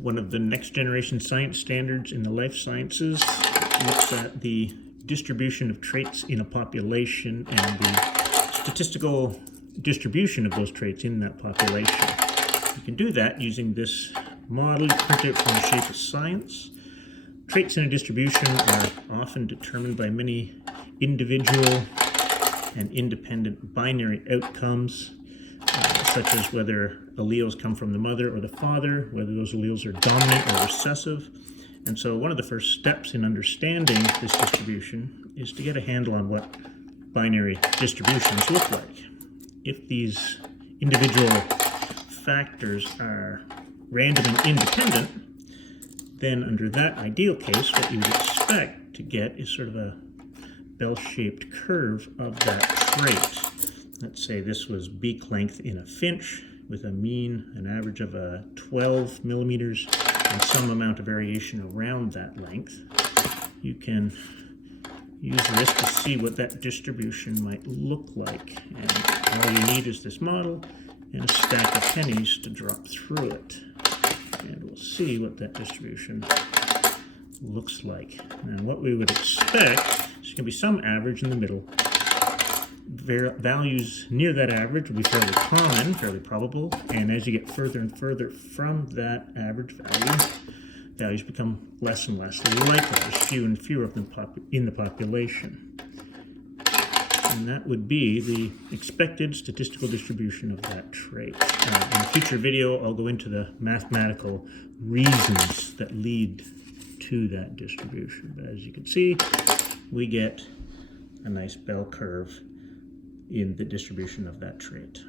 One of the next generation science standards in the life sciences looks at the distribution of traits in a population and the statistical distribution of those traits in that population. You can do that using this model printed from the Shape of Science. Traits in a distribution are often determined by many individual and independent binary outcomes, such as whether alleles come from the mother or the father, whether those alleles are dominant or recessive. And so one of the first steps in understanding this distribution is to get a handle on what binary distributions look like. If these individual factors are random and independent, then under that ideal case, what you would expect to get is sort of a bell-shaped curve of that trait. Let's say this was beak length in a finch with a mean, an average of 12 millimeters and some amount of variation around that length. You can use this to see what that distribution might look like. And all you need is this model and a stack of pennies to drop through it. And we'll see what that distribution looks like. And what we would expect is going to be some average in the middle. Values near that average will be fairly common, fairly probable, and as you get further and further from that average value, values become less and less likely. There's fewer and fewer of them in the population. And that would be the expected statistical distribution of that trait. In a future video, I'll go into the mathematical reasons that lead to that distribution. But as you can see, we get a nice bell curve in the distribution of that trait.